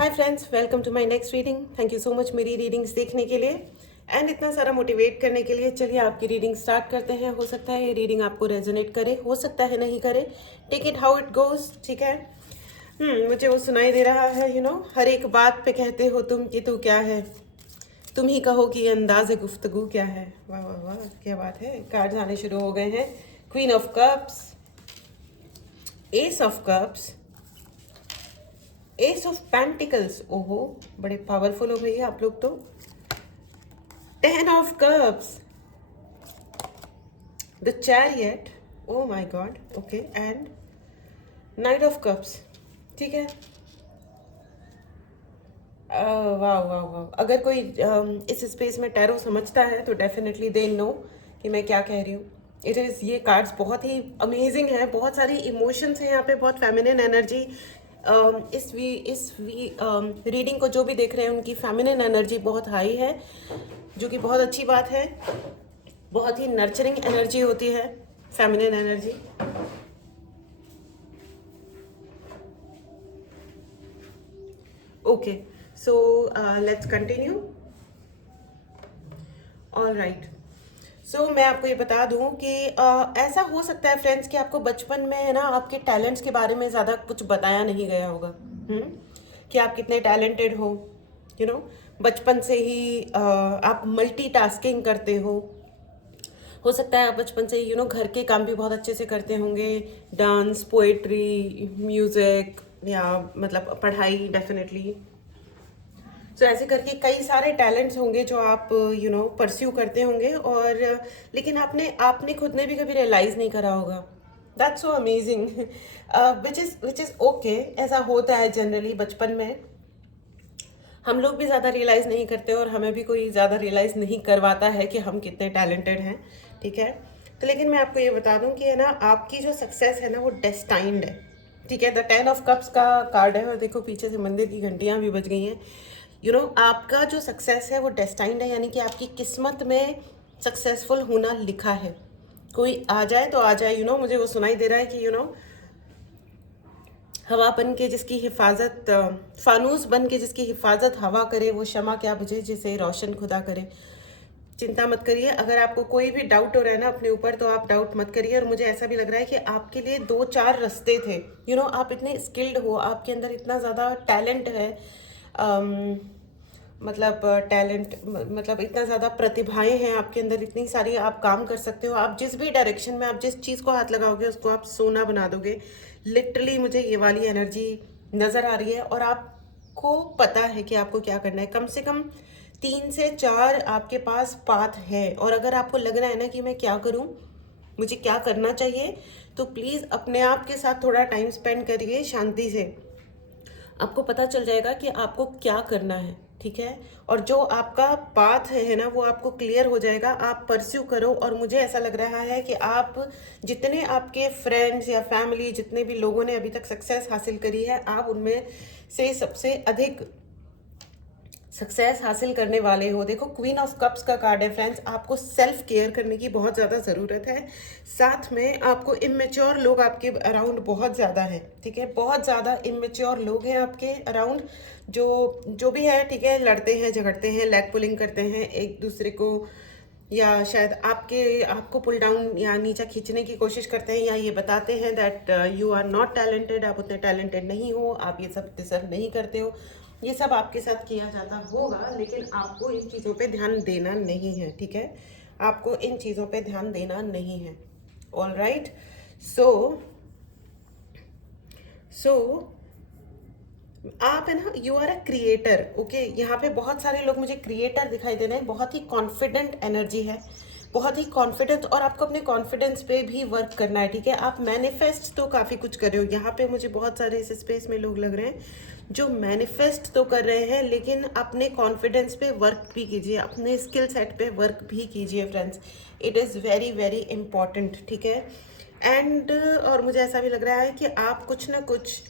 Hi friends, welcome to my next reading. Thank you so much मेरी readings देखने के लिए एंड इतना सारा मोटिवेट करने के लिए। चलिए आपकी रीडिंग स्टार्ट करते हैं। हो सकता है ये रीडिंग आपको रेजोनेट करे, हो सकता है नहीं करे। Take it how it goes, ठीक है। मुझे वो सुनाई दे रहा है, हर एक बात पे कहते हो तुम कि तू क्या है, तुम ही कहो कि ये अंदाज़ गुफ्तगू क्या है। वाह वाह वाह, क्या बात है। कार्ड्स आने शुरू हो गए हैं। Queen of cups, S of cups, S of pentacles. ओहो, बड़े पावरफुल हो भैया आप लोग तो। 10 of cups, the chariot, oh my God, okay, and night of cups, ठीक है। वाह वाह वाह। अगर कोई इस स्पेस में टैरो समझता है तो डेफिनेटली दे नो कि मैं क्या कह रही हूँ। इट इज़, ये कार्ड्स बहुत ही अमेजिंग है। बहुत सारी इमोशंस हैं यहाँ पे, बहुत फेमिनिन एनर्जी। इस रीडिंग को जो भी देख रहे हैं उनकी फेमिनिन एनर्जी बहुत हाई है, जो कि बहुत अच्छी बात है। बहुत ही नर्चरिंग एनर्जी होती है feminine energy. Okay, so let's continue. All right. So मैं आपको ये बता दूं कि ऐसा हो सकता है फ्रेंड्स कि आपको बचपन में है ना, आपके टैलेंट्स के बारे में ज़्यादा कुछ बताया नहीं गया होगा। कि आप कितने टैलेंटेड हो। बचपन से ही आप मल्टीटास्किंग करते हो सकता है आप बचपन से ही घर के काम भी बहुत अच्छे से करते होंगे। डांस, पोएट्री, म्यूज़िक, या मतलब पढ़ाई डेफिनेटली। सो ऐसे करके कई सारे टैलेंट्स होंगे जो आप परस्यू करते होंगे, और लेकिन आपने आपने खुद ने भी कभी रियलाइज़ नहीं करा होगा। That's so amazing. Which is okay. ऐसा होता है जनरली बचपन में। हम लोग भी ज़्यादा रियलाइज़ नहीं करते और हमें भी कोई ज़्यादा रियलाइज़ नहीं करवाता है कि हम कितने टैलेंटेड हैं, ठीक है। तो लेकिन मैं आपको ये बता दूं कि है ना, आपकी जो सक्सेस है ना वो डेस्टाइंड है, ठीक है। द 10 ऑफ कप्स का कार्ड है और देखो पीछे से मंदिर की घंटियां भी बज गई हैं। आपका जो सक्सेस है वो डेस्टाइंड है, यानी कि आपकी किस्मत में सक्सेसफुल होना लिखा है। कोई आ जाए तो आ जाए। मुझे वो सुनाई दे रहा है कि हवा बन के जिसकी हिफाजत, फानूस बन के जिसकी हिफाजत हवा करे, वो शमा क्या बुझे जिसे रोशन खुदा करे। चिंता मत करिए। अगर आपको कोई भी डाउट हो रहा है ना अपने ऊपर, तो आप डाउट मत करिए। और मुझे ऐसा भी लग रहा है कि आपके लिए 2-4 रास्ते थे। आप इतने स्किल्ड हो, आपके अंदर इतना ज़्यादा टैलेंट है। मतलब टैलेंट, मतलब इतना ज़्यादा प्रतिभाएं हैं आपके अंदर, इतनी सारी आप काम कर सकते हो। आप जिस भी डायरेक्शन में, आप जिस चीज़ को हाथ लगाओगे उसको आप सोना बना दोगे। लिटरली मुझे ये वाली एनर्जी नज़र आ रही है, और आपको पता है कि आपको क्या करना है। कम से कम 3 से 4 आपके पास पाथ है। और अगर आपको लग रहा है ना कि मैं क्या करूं, मुझे क्या करना चाहिए, तो प्लीज़ अपने आप के साथ थोड़ा टाइम स्पेंड करिए शांति से। आपको पता चल जाएगा कि आपको क्या करना है, ठीक है। और जो आपका पाथ है ना, वो आपको क्लियर हो जाएगा। आप परस्यू करो। और मुझे ऐसा लग रहा है कि आप, जितने आपके फ्रेंड्स या फैमिली, जितने भी लोगों ने अभी तक सक्सेस हासिल करी है, आप उनमें से सबसे अधिक सक्सेस हासिल करने वाले हो। देखो क्वीन ऑफ कप्स का कार्ड है फ्रेंड्स। आपको सेल्फ केयर करने की बहुत ज़्यादा ज़रूरत है। साथ में आपको इमेच्योर लोग आपके अराउंड बहुत ज़्यादा है, ठीक है। बहुत ज़्यादा इमेच्योर लोग हैं आपके अराउंड, जो भी है, ठीक है। लड़ते हैं, झगड़ते हैं, लेग पुलिंग करते हैं एक दूसरे को, या शायद आपको पुल डाउन या नीचा खींचने की कोशिश करते हैं, या ये बताते हैं that you are not talented, आप उतने टैलेंटेड नहीं हो, आप ये सब डिजर्व नहीं करते हो। ये सब आपके साथ किया जाता होगा, लेकिन आपको इन चीज़ों पे ध्यान देना नहीं है, ठीक है। आपको इन चीज़ों पे ध्यान देना नहीं है। All right. सो सो आप है ना, you are a creator, okay. यहाँ पे बहुत सारे लोग मुझे क्रिएटर दिखाई दे रहे हैं। बहुत ही कॉन्फिडेंट एनर्जी है, बहुत ही कॉन्फिडेंस। और आपको अपने कॉन्फिडेंस पे भी वर्क करना है, ठीक है। आप मैनिफेस्ट तो काफ़ी कुछ कर रहे हो। यहाँ पे मुझे बहुत सारे इस स्पेस में लोग लग रहे हैं जो मैनिफेस्ट तो कर रहे हैं, लेकिन अपने कॉन्फिडेंस पे वर्क भी कीजिए, अपने स्किल सेट पे वर्क भी कीजिए friends. It is very very important, ठीक है। एंड और मुझे ऐसा भी लग रहा है कि आप कुछ ना कुछ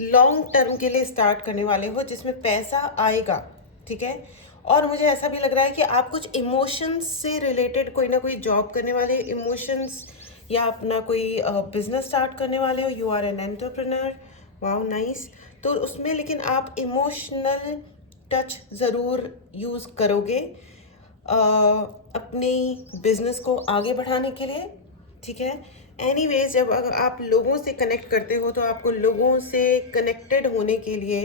लॉन्ग टर्म के लिए स्टार्ट करने वाले हो, जिसमें पैसा आएगा, ठीक है। और मुझे ऐसा भी लग रहा है कि आप कुछ इमोशंस से रिलेटेड कोई ना कोई जॉब करने वाले, इमोशंस, या अपना कोई बिजनेस स्टार्ट करने वाले हो। You are an entrepreneur, wow nice. तो उसमें लेकिन आप इमोशनल टच ज़रूर यूज़ करोगे अपनी बिजनेस को आगे बढ़ाने के लिए, ठीक है। एनीवेज, जब अगर आप लोगों से कनेक्ट करते हो तो आपको लोगों से कनेक्टेड होने के लिए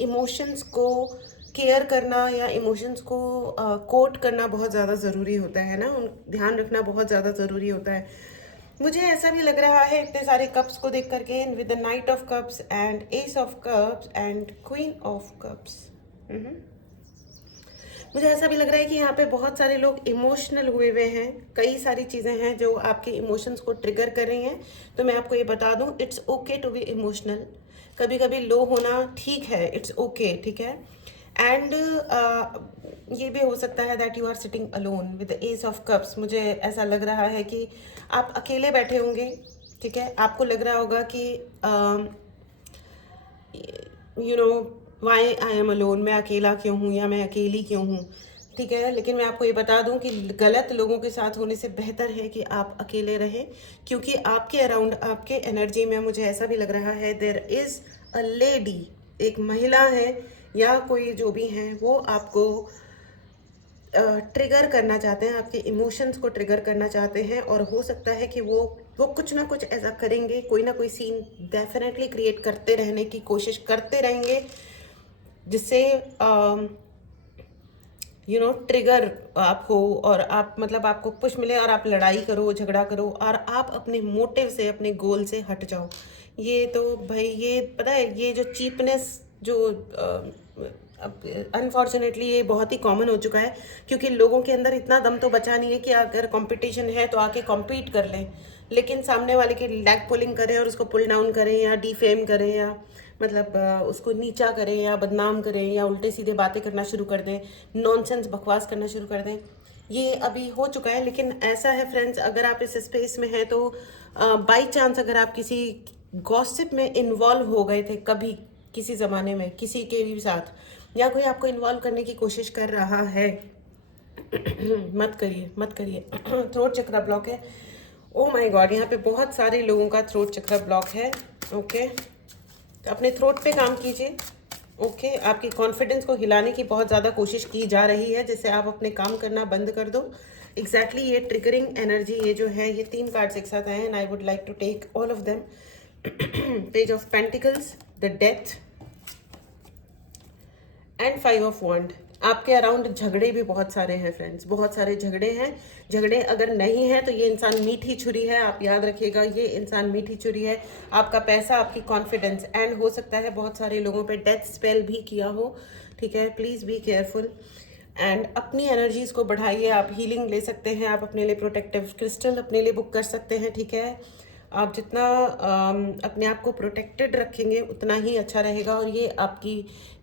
इमोशंस को केयर करना या इमोशंस को कोट करना बहुत ज़्यादा ज़रूरी होता है ना, ध्यान रखना बहुत ज़्यादा ज़रूरी होता है। मुझे ऐसा भी लग रहा है इतने सारे कप्स को देख करके, with the night of cups and S of cups and queen of cups, मुझे ऐसा भी लग रहा है कि यहाँ पे बहुत सारे लोग इमोशनल हुए हुए हैं। कई सारी चीज़ें हैं जो आपके इमोशंस को ट्रिगर कर रही हैं। तो मैं आपको ये बता दूँ, it's okay to be emotional. कभी कभी लो होना ठीक है, इट्स ओके, ठीक है। एंड ये भी हो सकता है that you are sitting alone with the ace of cups. मुझे ऐसा लग रहा है कि आप अकेले बैठे होंगे, ठीक है। आपको लग रहा होगा कि you know why I am alone, मैं अकेला क्यों हूँ या मैं अकेली क्यों हूँ, ठीक है। लेकिन मैं आपको ये बता दूं कि गलत लोगों के साथ होने से बेहतर है कि आप अकेले रहें, क्योंकि आपके अराउंड, आपके एनर्जी में मुझे ऐसा भी लग रहा है देयर इज़ अ लेडी, एक महिला है या कोई जो भी हैं, वो आपको ट्रिगर करना चाहते हैं, आपके इमोशंस को ट्रिगर करना चाहते हैं। और हो सकता है कि वो कुछ ना कुछ ऐसा करेंगे, कोई ना कोई सीन डेफिनेटली क्रिएट करते रहने की कोशिश करते रहेंगे, जिससे ट्रिगर आप हो और आप मतलब आपको पुश मिले और आप लड़ाई करो, झगड़ा करो और आप अपने मोटिव से, अपने गोल से हट जाओ। ये तो भाई, ये पता है, ये जो चीपनेस जो अनफॉर्चुनेटली ये बहुत ही कॉमन हो चुका है, क्योंकि लोगों के अंदर इतना दम तो बचा नहीं है कि अगर कंपटीशन है तो आके कॉम्पीट कर लें, लेकिन सामने वाले की लैग पुलिंग करें और उसको पुल डाउन करें या डिफेम करें या मतलब उसको नीचा करें या बदनाम करें या उल्टे सीधे बातें करना शुरू कर दें, नॉनसेंस बकवास करना शुरू कर दें, ये अभी हो चुका है। लेकिन ऐसा है फ्रेंड्स, अगर आप इस स्पेस में हैं तो बाई चांस अगर आप किसी गॉसिप में इन्वॉल्व हो गए थे कभी किसी ज़माने में किसी के भी साथ, या कोई आपको इन्वॉल्व करने की कोशिश कर रहा है, मत करिए, मत करिए। थ्रोट चक्र ब्लॉक है, ओ माय गॉड, यहाँ पे बहुत सारे लोगों का थ्रोट चक्र ब्लॉक है। ओके, तो अपने थ्रोट पे काम कीजिए। ओके, आपकी कॉन्फिडेंस को हिलाने की बहुत ज़्यादा कोशिश की जा रही है, जिससे आप अपने काम करना बंद कर दो। एग्जैक्टली ये ट्रिगरिंग एनर्जी, ये जो है, ये 3 कार्ड्स एक साथ आए हैं and I would like to take all of them. Page of pentacles, the death and 5 of wand. आपके अराउंड झगड़े भी बहुत सारे हैं फ्रेंड्स, बहुत सारे झगड़े हैं। झगड़े अगर नहीं है तो ये इंसान मीठी छुरी है, आप याद रखिएगा, ये इंसान मीठी छुरी है। आपका पैसा, आपकी कॉन्फिडेंस, एंड हो सकता है बहुत सारे लोगों पे डेथ स्पेल भी किया हो, ठीक है। प्लीज़ बी केयरफुल एंड अपनी एनर्जीज़ को बढ़ाइए। आप हीलिंग ले सकते हैं, आप अपने लिए प्रोटेक्टिव क्रिस्टल अपने लिए बुक कर सकते हैं, ठीक है। आप जितना अपने आप को प्रोटेक्टेड रखेंगे उतना ही अच्छा रहेगा। और ये आपकी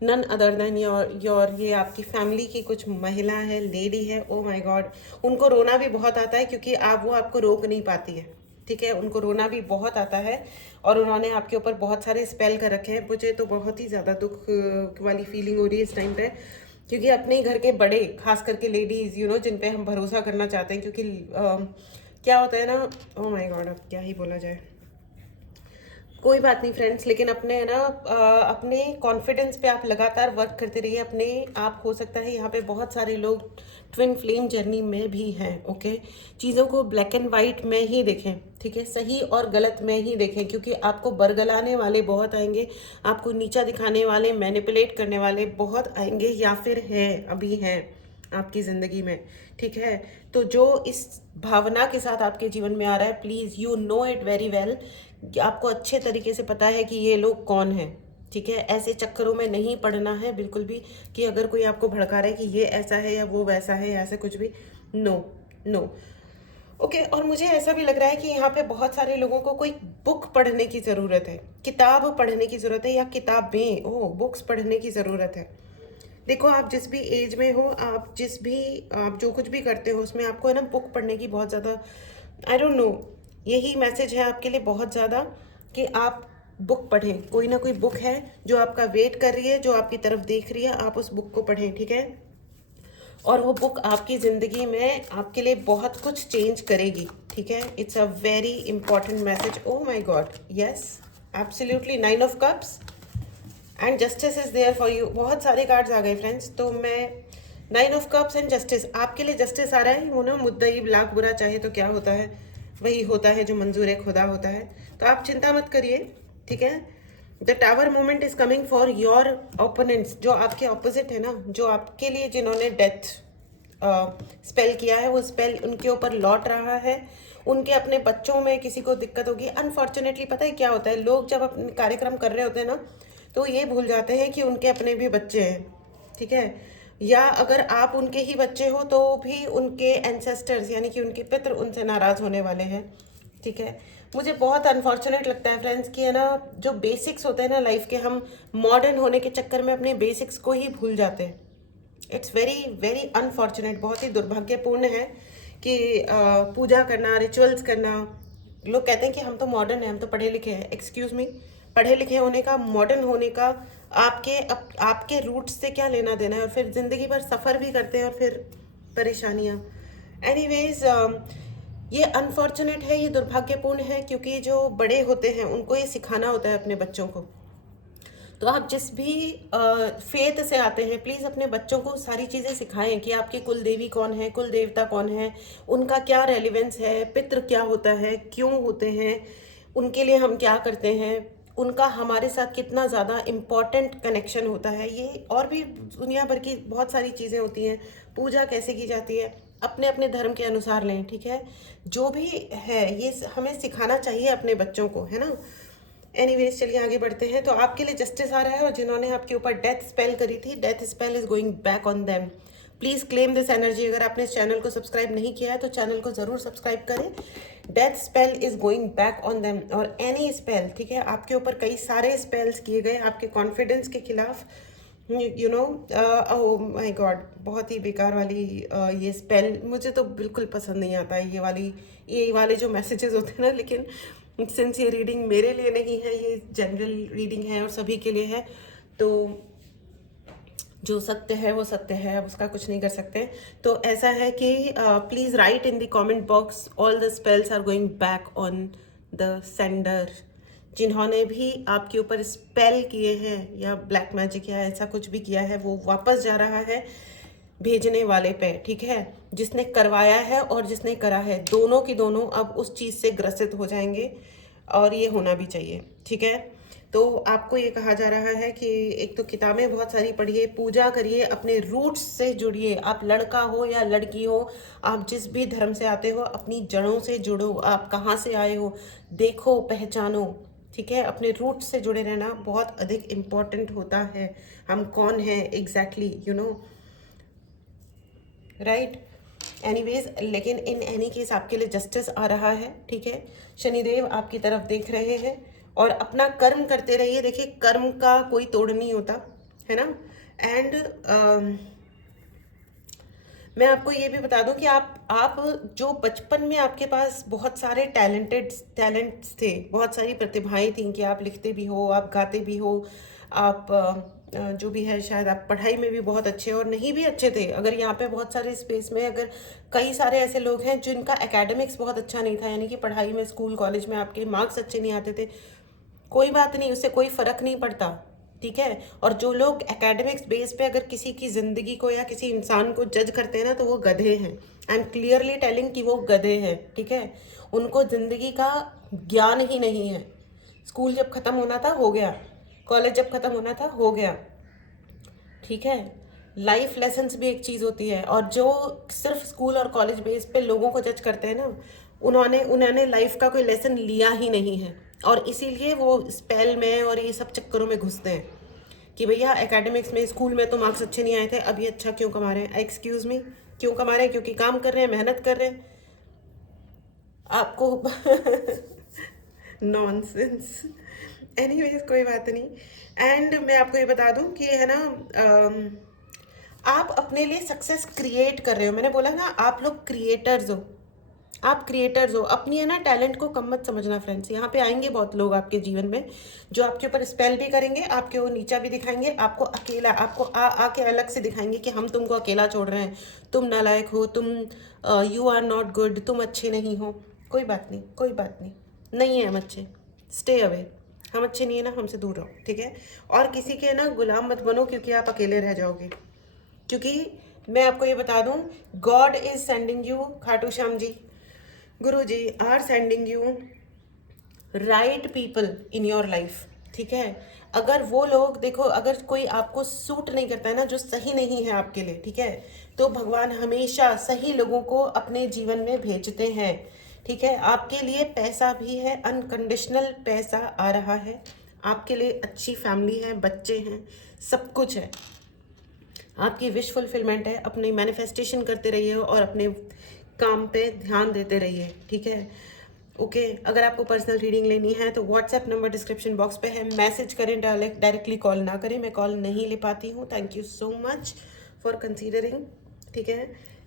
नन अदर देन योर ये आपकी फैमिली की कुछ महिला है, लेडी है, ओ माय गॉड। उनको रोना भी बहुत आता है क्योंकि वो आपको रोक नहीं पाती है, ठीक है। उनको रोना भी बहुत आता है और उन्होंने आपके ऊपर बहुत सारे स्पेल कर रखे हैं। मुझे तो बहुत ही ज़्यादा दुख वाली फीलिंग हो रही है इस टाइम पे, क्योंकि अपने ही घर के बड़े, खास करके लेडीज़, जिन पे हम भरोसा करना चाहते हैं, क्योंकि क्या होता है ना, ओ माय गॉड, अब क्या ही बोला जाए। कोई बात नहीं फ्रेंड्स, लेकिन अपने कॉन्फिडेंस पे आप लगातार वर्क करते रहिए अपने आप। हो सकता है यहाँ पे बहुत सारे लोग ट्विन फ्लेम जर्नी में भी हैं, ओके। चीज़ों को ब्लैक एंड वाइट में ही देखें, ठीक है, सही और गलत में ही देखें, क्योंकि आपको बरगलाने वाले बहुत आएंगे, आपको नीचा दिखाने वाले, मैनिपुलेट करने वाले बहुत आएंगे, या फिर हैं, अभी हैं आपकी ज़िंदगी में, ठीक है। तो जो इस भावना के साथ आपके जीवन में आ रहा है, please you know it very well, आपको अच्छे तरीके से पता है कि ये लोग कौन हैं, ठीक है। ऐसे चक्करों में नहीं पड़ना है बिल्कुल भी, कि अगर कोई आपको भड़का रहा है कि ये ऐसा है या वो वैसा है, ऐसे कुछ भी, नो नो। ओके, और मुझे ऐसा भी लग रहा है कि यहाँ पे बहुत सारे लोगों को कोई बुक पढ़ने की ज़रूरत है, किताब पढ़ने की ज़रूरत है, या किताबें, बुक्स पढ़ने की ज़रूरत है। देखो, आप जिस भी एज में हो, आप जो कुछ भी करते हो, उसमें आपको है ना बुक पढ़ने की बहुत ज़्यादा, आई डोंट नो, यही मैसेज है आपके लिए बहुत ज़्यादा, कि आप बुक पढ़ें। कोई ना कोई बुक है जो आपका वेट कर रही है, जो आपकी तरफ देख रही है, आप उस बुक को पढ़ें, ठीक है। और वो बुक आपकी ज़िंदगी में आपके लिए बहुत कुछ चेंज करेगी, ठीक है। It's a very important message. Oh my God, yes, absolutely, 9 of cups, and justice is there for you. बहुत सारे कार्ड्स आ गए फ्रेंड्स, तो मैं 9 ऑफ कप्स एंड जस्टिस, आपके लिए जस्टिस आ रहा है। वो ना मुद्दई लाख बुरा चाहे तो क्या होता है, वही होता है जो मंजूर खुदा होता है। तो आप चिंता मत करिए, ठीक है। The tower moment is coming for your opponents, जो आपके ऑपोजिट है ना, जो आपके लिए जिन्होंने डेथ स्पेल किया है, वो स्पेल उनके ऊपर लौट रहा है। उनके अपने बच्चों में किसी को दिक्कत होगी। अनफॉर्चुनेटली पता है क्या होता है, लोग जब अपने कार्यक्रम कर रहे होते हैं ना, तो ये भूल जाते हैं कि उनके अपने भी बच्चे हैं, ठीक है। या अगर आप उनके ही बच्चे हो तो भी उनके एंसेस्टर्स यानी कि उनके पितर उनसे नाराज़ होने वाले हैं, ठीक है। मुझे बहुत अनफॉर्चुनेट लगता है फ्रेंड्स कि है ना, जो बेसिक्स होते हैं ना लाइफ के, हम मॉडर्न होने के चक्कर में अपने बेसिक्स को ही भूल जाते हैं। इट्स वेरी वेरी अनफॉर्चुनेट, बहुत ही दुर्भाग्यपूर्ण है कि पूजा करना, रिचुअल्स करना, लोग कहते हैं कि हम तो मॉडर्न हैं, हम तो पढ़े लिखे हैं। एक्सक्यूज़ मी, पढ़े लिखे होने का, मॉडर्न होने का आपके रूट्स से क्या लेना देना है? और फिर ज़िंदगी भर सफ़र भी करते हैं और फिर परेशानियाँ। एनीवेज, ये अनफॉर्चुनेट है, ये दुर्भाग्यपूर्ण है, क्योंकि जो बड़े होते हैं उनको ये सिखाना होता है अपने बच्चों को। तो आप जिस भी फेथ से आते हैं, प्लीज़ अपने बच्चों को सारी चीज़ें सिखाएं कि आपकी कुल देवी कौन है, कुल देवता कौन है, उनका क्या रेलिवेंस है, पितृ क्या होता है, क्यों होते हैं, उनके लिए हम क्या करते हैं, उनका हमारे साथ कितना ज़्यादा इम्पॉर्टेंट कनेक्शन होता है। ये और भी दुनिया भर की बहुत सारी चीज़ें होती हैं। पूजा कैसे की जाती है, अपने अपने धर्म के अनुसार लें, ठीक है। जो भी है ये हमें सिखाना चाहिए अपने बच्चों को, है ना। एनीवेज, चलिए आगे बढ़ते हैं। तो आपके लिए जस्टिस आ रहा है, और जिन्होंने आपके ऊपर डेथ स्पेल करी थी, death spell is going back on them. Please claim this energy. अगर आपने इस चैनल को सब्सक्राइब नहीं किया है तो चैनल को ज़रूर सब्सक्राइब करें। Death spell is going back on them, और एनी स्पेल, ठीक है। आपके ऊपर कई सारे स्पेल्स किए गए आपके कॉन्फिडेंस के खिलाफ, you know. Oh my God, बहुत ही बेकार वाली ये स्पेल मुझे तो बिल्कुल पसंद नहीं आता है, ये वाले जो मैसेजेस होते हैं ना। लेकिन सिंस ये रीडिंग मेरे लिए नहीं है, ये जनरल रीडिंग है और सभी के लिए है, तो जो सत्य है वो सत्य है, अब उसका कुछ नहीं कर सकते। तो ऐसा है कि please write in the comment box, all the spells are going back on the sender. जिन्होंने भी आपके ऊपर स्पेल किए हैं या ब्लैक मैजिक या ऐसा कुछ भी किया है, वो वापस जा रहा है भेजने वाले पे, ठीक है। जिसने करवाया है और जिसने करा है, दोनों की दोनों अब उस चीज़ से ग्रसित हो जाएंगे, और ये होना भी चाहिए, ठीक है। तो आपको ये कहा जा रहा है कि एक तो किताबें बहुत सारी पढ़िए, पूजा करिए, अपने रूट्स से जुड़िए। आप लड़का हो या लड़की हो, आप जिस भी धर्म से आते हो, अपनी जड़ों से जुड़ो। आप कहाँ से आए हो देखो, पहचानो, ठीक है। अपने रूट्स से जुड़े रहना बहुत अधिक इम्पॉर्टेंट होता है। हम कौन हैं exactly, you know, right. Anyways, लेकिन इन एनी केस आपके लिए जस्टिस आ रहा है, ठीक है। शनिदेव आपकी तरफ देख रहे हैं, और अपना कर्म करते रहिए। देखिए, कर्म का कोई तोड़ नहीं होता, है ना। एंड मैं आपको ये भी बता दूं कि आप जो बचपन में आपके पास बहुत सारे टैलेंट्स थे, बहुत सारी प्रतिभाएं थीं, कि आप लिखते भी हो, आप गाते भी हो, आप जो भी है, शायद आप पढ़ाई में भी बहुत अच्छे और नहीं भी अच्छे थे। अगर यहाँ पे बहुत सारे स्पेस में अगर कई सारे ऐसे लोग हैं जिनका एकेडमिक्स बहुत अच्छा नहीं था, यानी कि पढ़ाई में, स्कूल कॉलेज में आपके मार्क्स अच्छे नहीं आते थे, कोई बात नहीं, उससे कोई फ़र्क नहीं पड़ता, ठीक है। और जो लोग एकेडमिक्स बेस पे अगर किसी की ज़िंदगी को या किसी इंसान को जज करते हैं ना, तो वो गधे हैं। आई एम क्लियरली टेलिंग कि वो गधे हैं, ठीक है। उनको ज़िंदगी का ज्ञान ही नहीं है। स्कूल जब ख़त्म होना था हो गया, कॉलेज जब ख़त्म होना था हो गया, ठीक है। लाइफ लेसन्स भी एक चीज़ होती है, और जो सिर्फ स्कूल और कॉलेज बेस पे लोगों को जज करते हैं ना, उन्होंने लाइफ का कोई लेसन लिया ही नहीं है, और इसीलिए वो स्पेल में और ये सब चक्करों में घुसते हैं कि भैया एकेडमिक्स में, स्कूल में तो मार्क्स अच्छे नहीं आए थे, अभी अच्छा क्यों कमा रहे हैं? एक्सक्यूज़ मी, क्यों कमा रहे हैं? क्योंकि काम कर रहे हैं, मेहनत कर रहे हैं आपको। नॉनसेंस। एनीवेज, कोई बात नहीं। एंड मैं आपको ये बता दूं कि है ना, आप अपने लिए सक्सेस क्रिएट कर रहे हो। मैंने बोला ना, आप लोग क्रिएटर्स हो, आप क्रिएटर्स हो। अपनी है ना टैलेंट को कम मत समझना फ्रेंड्स। यहाँ पे आएंगे बहुत लोग आपके जीवन में जो आपके ऊपर स्पेल भी करेंगे, आपके वो नीचा भी दिखाएंगे, आपको अकेला, आपको आके अलग से दिखाएंगे कि हम तुमको अकेला छोड़ रहे हैं, तुम नालायक हो, तुम यू आर नॉट गुड, तुम अच्छे नहीं हो। कोई बात नहीं, कोई बात नहीं, नहीं है हम अच्छे, स्टे अवे, हम अच्छे नहीं है ना, हमसे दूर रहो, ठीक है। और किसी के ना गुलाम मत बनो, क्योंकि आप अकेले रह जाओगे। क्योंकि मैं आपको ये बता दूं, god is sending you, Khatu Shyam ji, Guru ji are sending you right people in your life, ठीक है। अगर वो लोग, देखो, अगर कोई आपको सूट नहीं करता है ना, जो सही नहीं है आपके लिए, ठीक है, तो भगवान हमेशा सही लोगों को अपने जीवन में भेजते हैं, ठीक है। आपके लिए पैसा भी है, अनकंडीशनल पैसा आ रहा है, आपके लिए अच्छी फैमिली है, बच्चे हैं, सब कुछ है, आपकी विश फुलफिलमेंट है। अपनी मैनिफेस्टेशन करते रहिए और अपने काम पे ध्यान देते रहिए, ठीक है। ओके, अगर आपको पर्सनल रीडिंग लेनी है तो व्हाट्सएप नंबर डिस्क्रिप्शन बॉक्स पे है, मैसेज करें, डायरेक्टली कॉल ना करें, मैं कॉल नहीं ले पाती हूँ। Thank you so much for considering, ठीक है।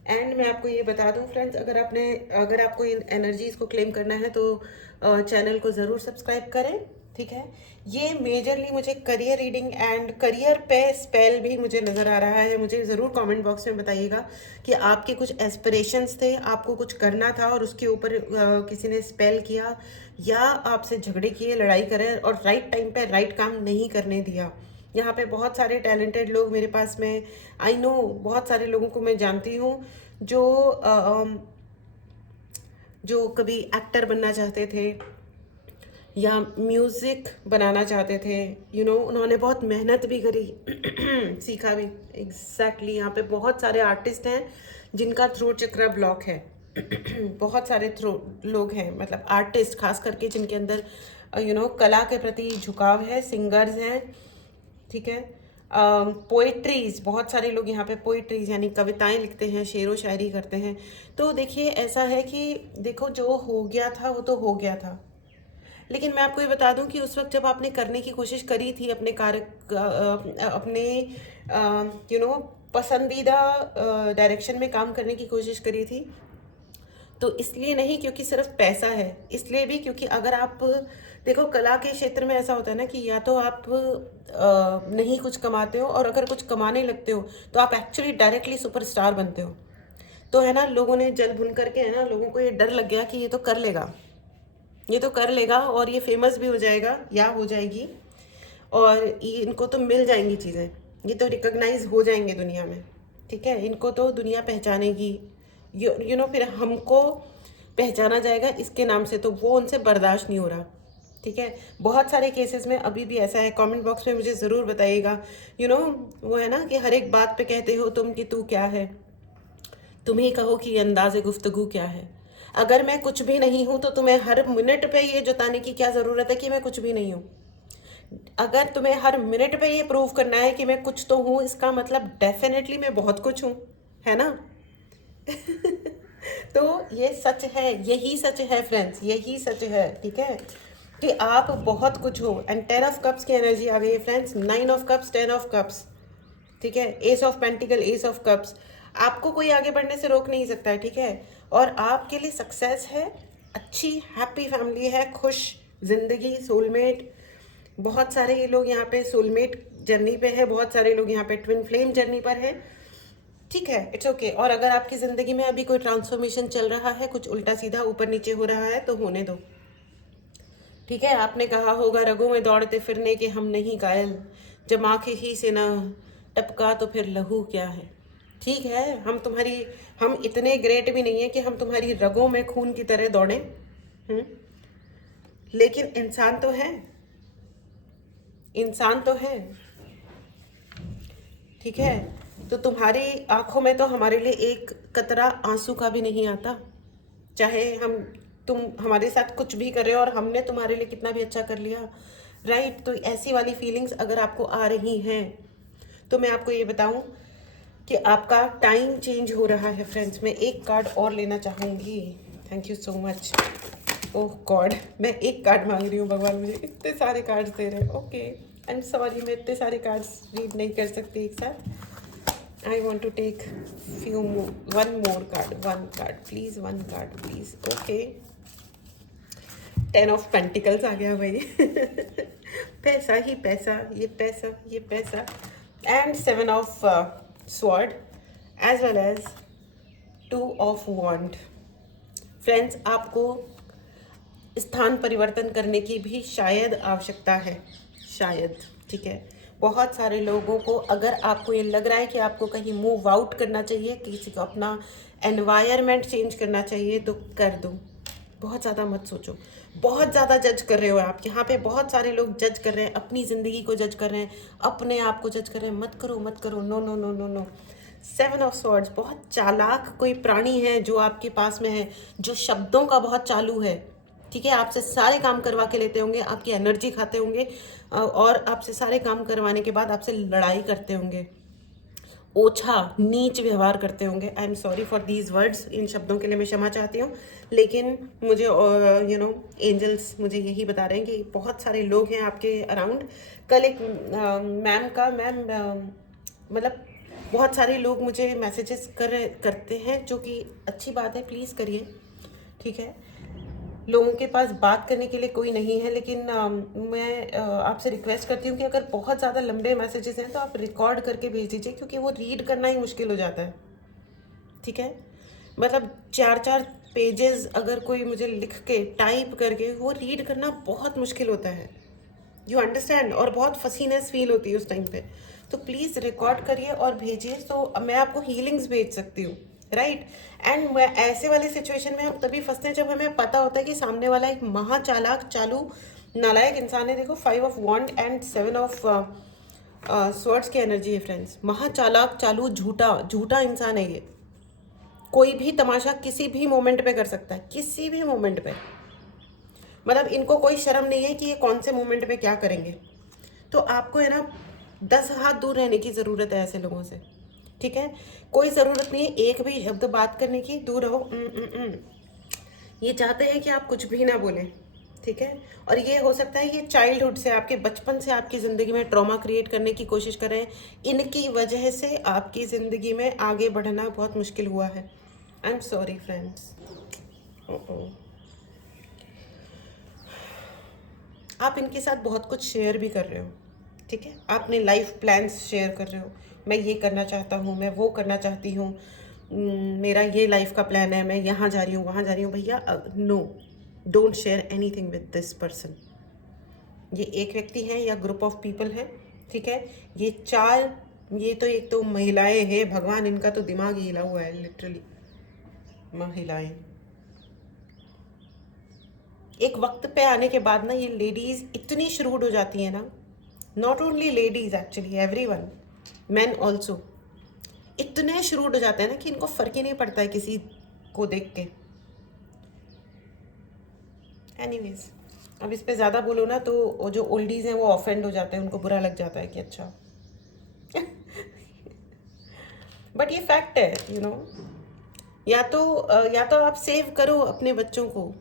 एंड मैं आपको ये बता दूं फ्रेंड्स, अगर आपको इन एनर्जीज़ को क्लेम करना है तो चैनल को ज़रूर सब्सक्राइब करें, ठीक है। ये मेजरली मुझे करियर रीडिंग एंड करियर पे स्पेल भी मुझे नज़र आ रहा है। मुझे ज़रूर कमेंट बॉक्स में बताइएगा कि आपके कुछ एस्पिरेशंस थे, आपको कुछ करना था और उसके ऊपर किसी ने स्पेल किया या आपसे झगड़े किए, लड़ाई करे और राइट टाइम पे राइट काम नहीं करने दिया। यहाँ पे बहुत सारे टैलेंटेड लोग मेरे पास में, आई नो, बहुत सारे लोगों को मैं जानती हूँ जो कभी एक्टर बनना चाहते थे या म्यूज़िक बनाना चाहते थे, उन्होंने बहुत मेहनत भी करी सीखा भी। एग्जैक्टली यहाँ पे बहुत सारे आर्टिस्ट हैं जिनका थ्रोट चक्र ब्लॉक है बहुत सारे लोग हैं, मतलब आर्टिस्ट खास करके, जिनके अंदर कला के प्रति झुकाव है, सिंगर्स हैं, ठीक है। पोइट्रीज, बहुत सारे लोग यहाँ पे पोइट्रीज यानी कविताएं लिखते हैं, शेरो शायरी करते हैं। तो देखिए, ऐसा है कि देखो, जो हो गया था वो तो हो गया था, लेकिन मैं आपको ये बता दूं कि उस वक्त जब आपने करने की कोशिश करी थी अपने अपने पसंदीदा डायरेक्शन में काम करने की कोशिश करी थी, तो इसलिए नहीं क्योंकि सिर्फ पैसा है, इसलिए भी क्योंकि अगर आप देखो, कला के क्षेत्र में ऐसा होता है ना कि या तो आप नहीं कुछ कमाते हो, और अगर कुछ कमाने लगते हो तो आप एक्चुअली डायरेक्टली सुपरस्टार बनते हो। तो है ना, लोगों ने जल भुन करके, है ना, लोगों को ये डर लग गया कि ये तो कर लेगा, ये तो कर लेगा और ये फेमस भी हो जाएगा या हो जाएगी, और इनको तो मिल जाएंगी चीज़ें, ये तो रिकॉग्नाइज हो जाएंगे दुनिया में, ठीक है, इनको तो दुनिया पहचानेगी, फिर हमको पहचाना जाएगा इसके नाम से, तो वो उनसे बर्दाश्त नहीं हो रहा, ठीक है। बहुत सारे केसेस में अभी भी ऐसा है। कमेंट बॉक्स में मुझे ज़रूर बताइएगा। वो है ना कि हर एक बात पे कहते हो तुम कि तू क्या है, तुम ही कहो कि अंदाज़े गुफ्तगू क्या है। अगर मैं कुछ भी नहीं हूँ तो तुम्हें हर मिनट पे ये जताने की क्या ज़रूरत है कि मैं कुछ भी नहीं हूँ। अगर तुम्हें हर मिनट पे ये प्रूव करना है कि मैं कुछ तो हूँ, इसका मतलब डेफिनेटली मैं बहुत कुछ हूँ, है ना तो ये सच है, यही सच है फ्रेंड्स, यही सच है, ठीक है, कि आप बहुत कुछ हो। एंड 10 ऑफ कप्स की एनर्जी आ गई है friends, 9 of cups, 10 of cups, ठीक है, S of pentacle, S of cups. आपको कोई आगे बढ़ने से रोक नहीं सकता है, ठीक है। और आपके लिए सक्सेस है, अच्छी हैप्पी फैमिली है, खुश जिंदगी, सोलमेट। बहुत सारे ये लोग यहाँ पे सोलमेट जर्नी पे है, बहुत सारे लोग यहाँ पे ट्विन फ्लेम जर्नी पर है, ठीक है, इट्स ओके। और अगर आपकी ज़िंदगी में अभी कोई ट्रांसफॉर्मेशन चल रहा है, कुछ उल्टा सीधा ऊपर नीचे हो रहा है, तो होने दो, ठीक है। आपने कहा होगा रगों में दौड़ते फिरने के हम नहीं कायल, जब आंखें ही से ना टपका तो फिर लहू क्या है, ठीक है। हम इतने ग्रेट भी नहीं है कि हम तुम्हारी रगों में खून की तरह दौड़ें, लेकिन इंसान तो है, इंसान तो है, ठीक है। तो तुम्हारी आंखों में तो हमारे लिए एक कतरा आंसू का भी नहीं आता, चाहे तुम हमारे साथ कुछ भी कर रहे हो और हमने तुम्हारे लिए कितना भी अच्छा कर लिया, राइट। तो ऐसी वाली फीलिंग्स अगर आपको आ रही हैं तो मैं आपको ये बताऊं कि आपका टाइम चेंज हो रहा है फ्रेंड्स। मैं एक कार्ड और लेना चाहूँगी, thank you so much. Oh God, मैं एक कार्ड मांग रही हूँ, भगवान मुझे इतने सारे कार्ड्स दे रहे हैं। ओके, आई एम सॉरी, मैं इतने सारे कार्ड्स रीड नहीं कर सकती एक साथ। I want to take one more card, one card please, one card please. Okay, 10 of pentacles आ गया भाई पैसा ही पैसा, ये पैसा, ये पैसा, and 7 of sword as well as 2 of wand. Friends, आपको स्थान परिवर्तन करने की भी शायद आवश्यकता है, शायद। ठीक है, बहुत सारे लोगों को, अगर आपको ये लग रहा है कि आपको कहीं मूव आउट करना चाहिए, किसी को अपना एनवायरनमेंट चेंज करना चाहिए, तो कर दो। बहुत ज़्यादा मत सोचो। बहुत ज़्यादा जज कर रहे हो आप यहाँ पे, बहुत सारे लोग जज कर रहे हैं, अपनी ज़िंदगी को जज कर रहे हैं, अपने आप को जज कर रहे हैं। मत करो, मत करो, no no no no no. 7 of swords, बहुत चालाक कोई प्राणी है जो आपके पास में है, जो शब्दों का बहुत चालू है। ठीक है, आपसे सारे काम करवा के लेते होंगे, आपकी एनर्जी खाते होंगे, और आपसे सारे काम करवाने के बाद आपसे लड़ाई करते होंगे, ओछा नीच व्यवहार करते होंगे। I am sorry for these words, इन शब्दों के लिए मैं क्षमा चाहती हूँ, लेकिन मुझे एंजल्स मुझे यही बता रहे हैं कि बहुत सारे लोग हैं आपके अराउंड। कल एक मैम मतलब बहुत सारे लोग मुझे मैसेजेस करते हैं, जो कि अच्छी बात है, प्लीज़ करिए। ठीक है, लोगों के पास बात करने के लिए कोई नहीं है, लेकिन मैं आपसे रिक्वेस्ट करती हूँ कि अगर बहुत ज़्यादा लंबे मैसेजेस हैं तो आप रिकॉर्ड करके भेज दीजिए, क्योंकि वो रीड करना ही मुश्किल हो जाता है। ठीक है, मतलब 4-4 पेजेस अगर कोई मुझे लिख के टाइप करके, वो रीड करना बहुत मुश्किल होता है, यू अंडरस्टैंड, और बहुत फसीनेस फील होती है उस टाइम पे। तो प्लीज़ रिकॉर्ड करिए और भेजिए, तो मैं आपको हीलिंग्स भेज सकती हूँ, राइट। एंड ऐसे वाले सिचुएशन में हम तभी फंसते हैं जब हमें पता होता है कि सामने वाला एक महाचालाक चालू नालायक इंसान है। देखो 5 of wand and 7 of swords की एनर्जी है फ्रेंड्स। महाचालाक चालू झूठा इंसान है ये। कोई भी तमाशा किसी भी मोमेंट पे कर सकता है, किसी भी मोमेंट पे। मतलब इनको कोई शर्म नहीं है कि ये कौन से मोमेंट पे क्या करेंगे। तो आपको है ना 10 हाथ दूर रहने की ज़रूरत है ऐसे लोगों से। ठीक है, कोई ज़रूरत नहीं है एक भी शब्द बात करने की, दूर रहो। ये चाहते हैं कि आप कुछ भी ना बोलें। ठीक है, और ये हो सकता है ये चाइल्डहुड से, आपके बचपन से आपकी ज़िंदगी में ट्रॉमा क्रिएट करने की कोशिश कर रहे हैं। इनकी वजह से आपकी ज़िंदगी में आगे बढ़ना बहुत मुश्किल हुआ है। आई एम सॉरी फ्रेंड्स। आप इनके साथ बहुत कुछ शेयर भी कर रहे हो। ठीक है, आप अपने लाइफ प्लान्स शेयर कर रहे हो, मैं ये करना चाहता हूँ, मैं वो करना चाहती हूँ, मेरा ये लाइफ का प्लान है, मैं यहाँ जा रही हूँ, वहाँ जा रही हूँ। भैया no, don't share anything with this person. ये एक व्यक्ति है या ग्रुप ऑफ पीपल है। ठीक है, ये तो एक तो महिलाएं हैं, भगवान इनका तो दिमाग ही हिला हुआ है लिटरली। महिलाएं एक वक्त पे आने के बाद ना, ये लेडीज इतनी श्रूड हो जाती है ना, not only ladies, actually everyone, man also, इतने श्रूड हो जाते हैं ना कि इनको फर्क ही नहीं पड़ता है किसी को देख के। एनीवेज, अब इस पे ज़्यादा बोलो ना तो जो ओल्डीज हैं वो ऑफेंड हो जाते हैं, उनको बुरा लग जाता है कि अच्छा बट ये फैक्ट है, या तो आप सेव करो अपने बच्चों को,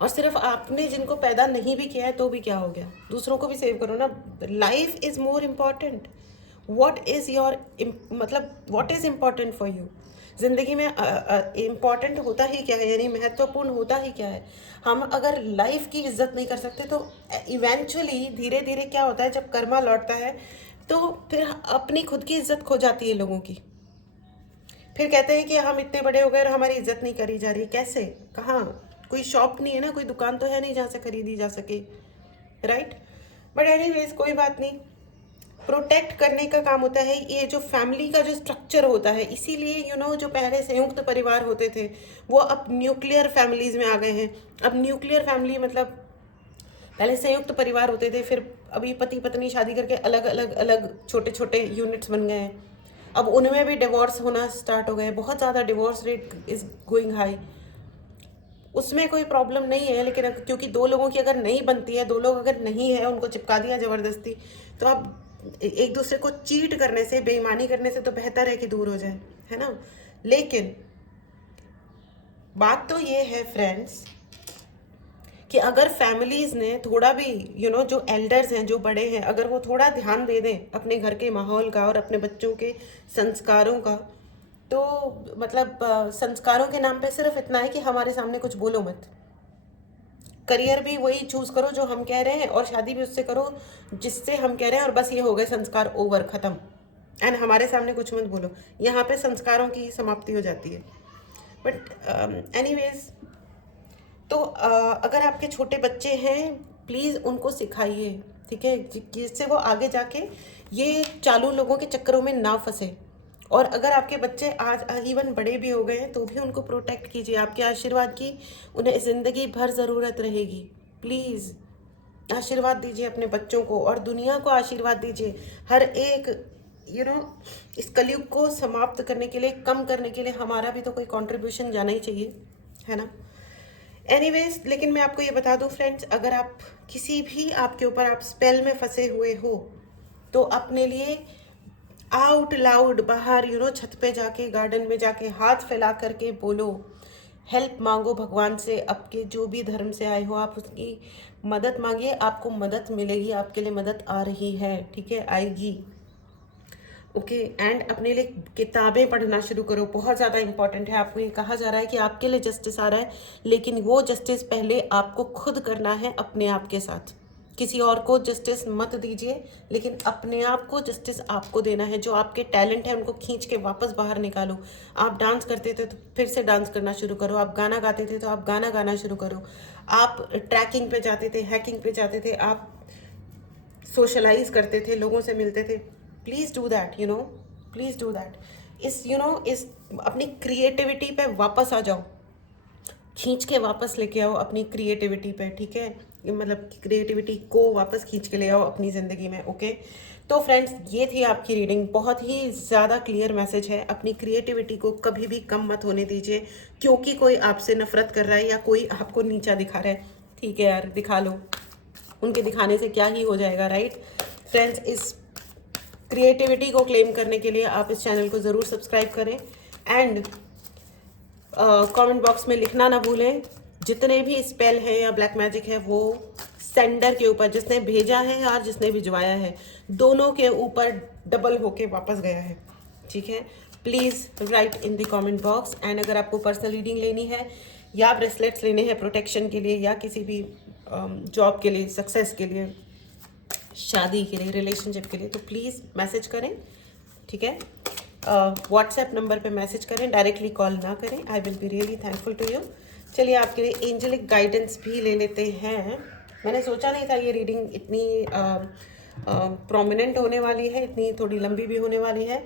और सिर्फ आपने जिनको पैदा नहीं भी किया है तो भी क्या हो गया, दूसरों को भी सेव करो ना। Life is more important. What is your मतलब what is important for you. ज़िंदगी में इम्पॉर्टेंट होता ही क्या है, यानी महत्वपूर्ण होता ही क्या है। हम अगर लाइफ की इज्जत नहीं कर सकते तो इवेंचुअली धीरे धीरे क्या होता है, जब कर्मा लौटता है तो फिर अपनी खुद की इज्जत खो जाती है लोगों की। फिर कहते हैं कि हम इतने बड़े हो गए और हमारी इज्जत नहीं करी जा रही। कैसे, कहाँ, कोई शॉप नहीं है ना, कोई दुकान तो है नहीं जहाँ से खरीदी जा सके, राइट। बट एनीवेज कोई बात नहीं, प्रोटेक्ट करने का काम होता है ये जो फैमिली का जो स्ट्रक्चर होता है। इसीलिए जो पहले संयुक्त परिवार होते थे वो अब न्यूक्लियर फैमिलीज में आ गए हैं। अब न्यूक्लियर फैमिली मतलब पहले संयुक्त परिवार होते थे, फिर अभी पति पत्नी शादी करके अलग अलग अलग छोटे छोटे यूनिट्स बन गए हैं। अब उनमें भी डिवोर्स होना स्टार्ट हो गए, बहुत ज़्यादा divorce rate is going high. उसमें कोई प्रॉब्लम नहीं है, लेकिन क्योंकि दो लोगों की अगर नहीं बनती है, दो लोग अगर नहीं है, उनको चिपका दिया ज़बरदस्ती, तो आप एक दूसरे को चीट करने से, बेईमानी करने से तो बेहतर है कि दूर हो जाए, है ना। लेकिन बात तो ये है फ्रेंड्स कि अगर फैमिलीज ने थोड़ा भी जो एल्डर्स हैं, जो बड़े हैं, अगर वो थोड़ा ध्यान दे दें अपने घर के माहौल का और अपने बच्चों के संस्कारों का, तो मतलब संस्कारों के नाम पे सिर्फ इतना है कि हमारे सामने कुछ बोलो मत। करियर भी वही चूज करो जो हम कह रहे हैं, और शादी भी उससे करो जिससे हम कह रहे हैं, और बस ये हो गए संस्कार, ओवर, खत्म। एंड हमारे सामने कुछ मत बोलो, यहाँ पे संस्कारों की समाप्ति हो जाती है। बट एनीवेज तो अगर आपके छोटे बच्चे हैं, प्लीज़ उनको सिखाइए, ठीक है, जिससे वो आगे जाके ये चालू लोगों के चक्करों में ना फंसे। और अगर आपके बच्चे आज इवन बड़े भी हो गए हैं तो भी उनको प्रोटेक्ट कीजिए। आपके आशीर्वाद की उन्हें ज़िंदगी भर ज़रूरत रहेगी। प्लीज़ आशीर्वाद दीजिए अपने बच्चों को और दुनिया को आशीर्वाद दीजिए। हर एक इस कलयुग को समाप्त करने के लिए, कम करने के लिए हमारा भी तो कोई कंट्रीब्यूशन जाना ही चाहिए, है ना। एनीवेज, लेकिन मैं आपको ये बता दूं फ्रेंड्स, अगर आप किसी भी आपके ऊपर आप स्पेल में फंसे हुए हो तो अपने लिए आउट लाउड बाहर छत पे जाके, गार्डन में जाके हाथ फैला करके बोलो, हेल्प मांगो भगवान से। आपके जो भी धर्म से आए हो आप उसकी मदद मांगिए, आपको मदद मिलेगी, आपके लिए मदद आ रही है, ठीक है, आएगी। ओके एंड अपने लिए किताबें पढ़ना शुरू करो, बहुत ज़्यादा इंपॉर्टेंट है। आपको ये कहा जा रहा है कि आपके लिए जस्टिस आ रहा है, लेकिन वो जस्टिस पहले आपको खुद करना है अपने आप के साथ। किसी और को जस्टिस मत दीजिए, लेकिन अपने आप को जस्टिस आपको देना है। जो आपके टैलेंट है उनको खींच के वापस बाहर निकालो। आप डांस करते थे तो फिर से डांस करना शुरू करो, आप गाना गाते थे तो आप गाना गाना शुरू करो, आप ट्रैकिंग पे जाते थे, हैकिंग पे जाते थे, आप सोशलाइज करते थे, लोगों से मिलते थे, please do that, please do that. इस अपनी क्रिएटिविटी पे वापस आ जाओ, खींच के वापस लेके आओ अपनी क्रिएटिविटी पे, ठीक है, मतलब क्रिएटिविटी को वापस खींच के ले आओ अपनी ज़िंदगी में। ओके, तो फ्रेंड्स ये थी आपकी रीडिंग, बहुत ही ज़्यादा क्लियर मैसेज है। अपनी क्रिएटिविटी को कभी भी कम मत होने दीजिए क्योंकि कोई आपसे नफरत कर रहा है या कोई आपको नीचा दिखा रहा है। ठीक है यार, दिखा लो, उनके दिखाने से क्या ही हो जाएगा, राइट फ्रेंड्स। इस क्रिएटिविटी को क्लेम करने के लिए आप इस चैनल को ज़रूर सब्सक्राइब करें एंड कमेंट बॉक्स में लिखना ना भूलें जितने भी स्पेल है या ब्लैक मैजिक है वो सेंडर के ऊपर, जिसने भेजा है और जिसने भिजवाया है, दोनों के ऊपर डबल होके वापस गया है, ठीक है। Please write in the comment box. And अगर आपको पर्सनल रीडिंग लेनी है या ब्रेसलेट्स लेने हैं प्रोटेक्शन के लिए या किसी भी जॉब के लिए, सक्सेस के लिए, शादी के लिए, रिलेशनशिप के लिए, तो प्लीज़ मैसेज करें, ठीक है। व्हाट्सएप नंबर पे मैसेज करें, डायरेक्टली कॉल ना करें। I will be really thankful to you. चलिए आपके लिए एंजेलिक गाइडेंस भी ले लेते हैं। मैंने सोचा नहीं था ये रीडिंग इतनी प्रोमिनेंट होने वाली है, इतनी थोड़ी लंबी भी होने वाली है।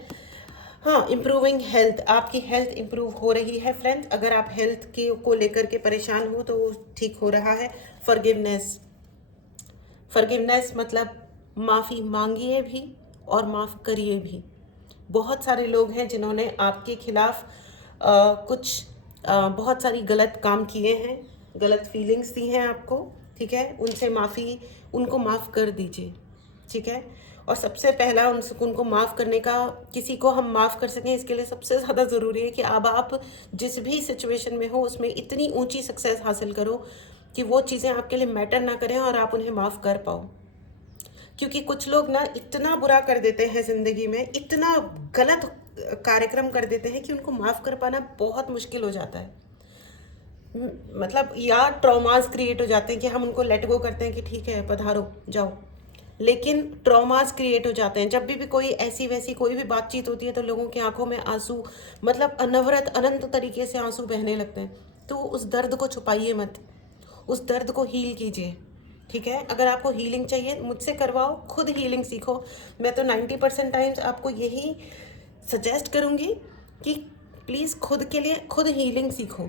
हाँ, इम्प्रूविंग हेल्थ, आपकी हेल्थ इम्प्रूव हो रही है फ्रेंड्स। अगर आप हेल्थ के को लेकर के परेशान हो तो ठीक हो रहा है। फॉरगिवनेस मतलब माफ़ी मांगिए भी और माफ़ करिए भी। बहुत सारे लोग हैं जिन्होंने आपके खिलाफ बहुत सारी गलत काम किए हैं, गलत फीलिंग्स दी हैं आपको, ठीक है। उनको माफ़ कर दीजिए, ठीक है। और सबसे पहला उनको माफ़ करने का, किसी को हम माफ़ कर सकें इसके लिए सबसे ज़्यादा ज़रूरी है कि अब आप जिस भी सिचुएशन में हो उसमें इतनी ऊंची सक्सेस हासिल करो कि वो चीज़ें आपके लिए मैटर ना करें और आप उन्हें माफ़ कर पाओ। क्योंकि कुछ लोग ना इतना बुरा कर देते हैं ज़िंदगी में, इतना गलत कार्यक्रम कर देते हैं कि उनको माफ़ कर पाना बहुत मुश्किल हो जाता है। मतलब या ट्रॉमास क्रिएट हो जाते हैं कि हम उनको लेट गो करते हैं कि ठीक है पधारो जाओ, लेकिन ट्रॉमास क्रिएट हो जाते हैं। जब भी कोई ऐसी वैसी कोई भी बातचीत होती है तो लोगों की आंखों में आंसू, मतलब अनवरत अनंत तरीके से आंसू बहने लगते हैं। तो उस दर्द को छुपाइए मत, उस दर्द को हील कीजिए, ठीक है। अगर आपको हीलिंग चाहिए मुझसे करवाओ, खुद हीलिंग सीखो। मैं तो 90% टाइम्स आपको यही सजेस्ट करूँगी कि प्लीज़ खुद के लिए खुद हीलिंग सीखो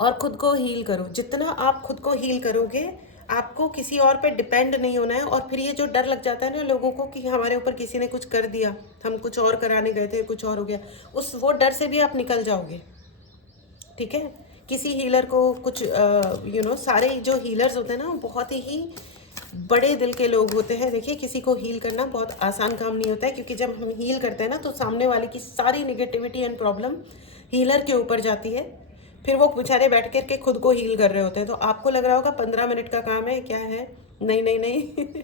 और खुद को हील करो। जितना आप खुद को हील करोगे आपको किसी और पे डिपेंड नहीं होना है। और फिर ये जो डर लग जाता है ना लोगों को कि हमारे ऊपर किसी ने कुछ कर दिया, हम कुछ और कराने गए थे, कुछ और हो गया, वो डर से भी आप निकल जाओगे, ठीक है। किसी हीलर को कुछ सारे जो हीलर्स होते हैं ना बहुत ही बड़े दिल के लोग होते हैं। देखिए, किसी को हील करना बहुत आसान काम नहीं होता है, क्योंकि जब हम हील करते हैं ना तो सामने वाले की सारी नेगेटिविटी एंड प्रॉब्लम हीलर के ऊपर जाती है। फिर वो बेचारे बैठ कर के खुद को हील कर रहे होते हैं। तो आपको लग रहा होगा 15 मिनट का काम है, क्या है, नहीं नहीं नहीं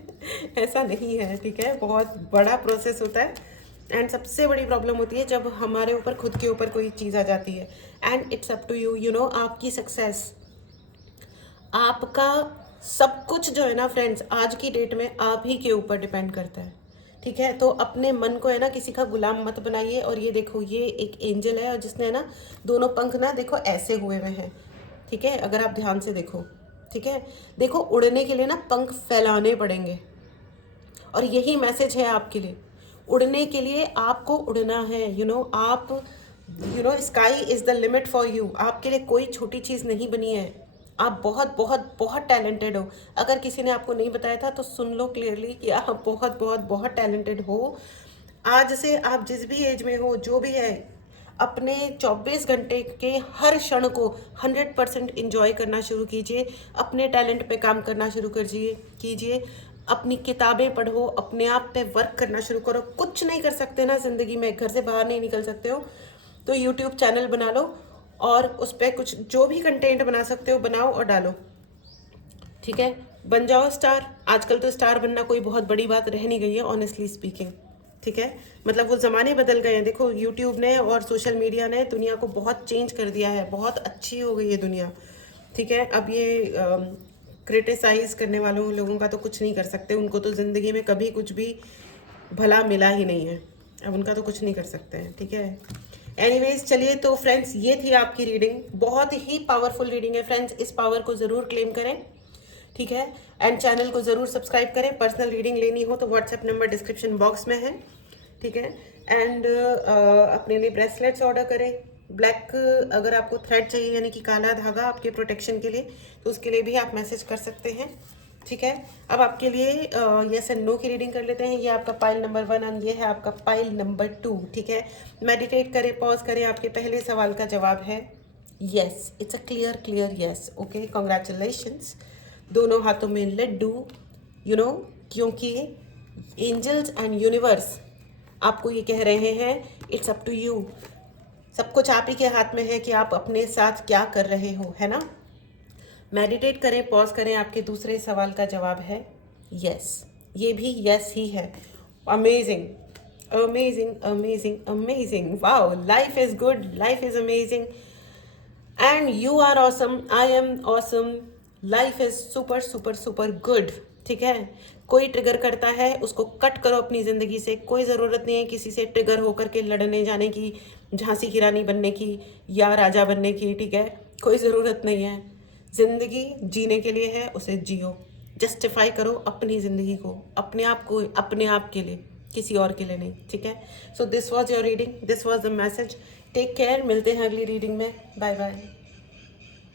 ऐसा नहीं है, ठीक है। बहुत बड़ा प्रोसेस होता है एंड सबसे बड़ी प्रॉब्लम होती है जब हमारे ऊपर खुद के ऊपर कोई चीज़ आ जाती है। And it's up to you, आपकी सक्सेस, आपका सब कुछ जो है ना फ्रेंड्स आज की डेट में आप ही के ऊपर डिपेंड करता है, ठीक है। तो अपने मन को है ना किसी का गुलाम मत बनाइए। और ये देखो, ये एक एंजल है और जिसने है ना दोनों पंख ना देखो ऐसे हुए हुए हैं, ठीक है, अगर आप ध्यान से देखो, ठीक है। देखो, उड़ने के लिए ना पंख फैलाने पड़ेंगे, और यही मैसेज है आपके लिए। उड़ने के लिए आपको उड़ना है, आप sky is the limit for you. आपके लिए कोई छोटी चीज़ नहीं बनी है। आप बहुत बहुत बहुत टैलेंटेड हो। अगर किसी ने आपको नहीं बताया था तो सुन लो क्लियरली कि आप बहुत बहुत बहुत टैलेंटेड हो। आज से आप जिस भी एज में हो, जो भी है, अपने 24 घंटे के हर क्षण को 100% इंजॉय करना शुरू कीजिए। अपने टैलेंट पे काम करना शुरू कीजिए। अपनी किताबें पढ़ो, अपने आप पे वर्क करना शुरू करो। कुछ नहीं कर सकते ना ज़िंदगी में, घर से बाहर नहीं निकल सकते हो तो यूट्यूब चैनल बना लो और उस पर कुछ जो भी कंटेंट बना सकते हो बनाओ और डालो, ठीक है। बन जाओ स्टार। आजकल तो स्टार बनना कोई बहुत बड़ी बात रह नहीं गई है, ऑनेस्टली स्पीकिंग, ठीक है। मतलब वो ज़माने बदल गए हैं। देखो, यूट्यूब ने और सोशल मीडिया ने दुनिया को बहुत चेंज कर दिया है, बहुत अच्छी हो गई है दुनिया, ठीक है। अब ये क्रिटिसाइज़ करने वालों लोगों का तो कुछ नहीं कर सकते। उनको तो ज़िंदगी में कभी कुछ भी भला मिला ही नहीं है, अब उनका तो कुछ नहीं कर सकते हैं, ठीक है। एनीवेज, चलिए तो फ्रेंड्स, ये थी आपकी रीडिंग। बहुत ही पावरफुल रीडिंग है फ्रेंड्स, इस पावर को ज़रूर क्लेम करें, ठीक है। एंड चैनल को ज़रूर सब्सक्राइब करें। पर्सनल रीडिंग लेनी हो तो व्हाट्सएप नंबर डिस्क्रिप्शन बॉक्स में है, ठीक है। एंड अपने लिए ब्रेसलेट्स ऑर्डर करें। ब्लैक, अगर आपको थ्रेड चाहिए यानी कि काला धागा आपके प्रोटेक्शन के लिए, तो उसके लिए भी आप मैसेज कर सकते हैं, ठीक है। अब आपके लिए यस एंड नो की रीडिंग कर लेते हैं। ये आपका पाइल नंबर 1 और ये है आपका पाइल नंबर 2, ठीक है। मेडिटेट करें, पॉज करें। आपके पहले सवाल का जवाब है yes. It's a clear yes. Okay, congratulations. दोनों हाथों में लड्डू, क्योंकि एंजल्स एंड यूनिवर्स आपको ये कह रहे हैं, इट्स अप टू यू। सब कुछ आप ही के हाथ में है कि आप अपने साथ क्या कर रहे हो, है ना। मेडिटेट करें, पॉज करें। आपके दूसरे सवाल का जवाब है यस। ये भी यस ही है। Amazing amazing amazing amazing, wow, life is good, life is amazing and you are awesome, I am awesome, life is super super super good, ठीक है। कोई ट्रिगर करता है उसको कट करो अपनी ज़िंदगी से। कोई ज़रूरत नहीं है किसी से ट्रिगर होकर के लड़ने जाने की, झांसी की रानी बनने की या राजा बनने की, ठीक है। कोई ज़रूरत नहीं है। ज़िंदगी जीने के लिए है, उसे जियो। जस्टिफाई करो अपनी ज़िंदगी को, अपने आप को, अपने आप के लिए, किसी और के लिए नहीं, ठीक है। So this was your reading, this was the message. Take care, मिलते हैं अगली रीडिंग में। Bye bye.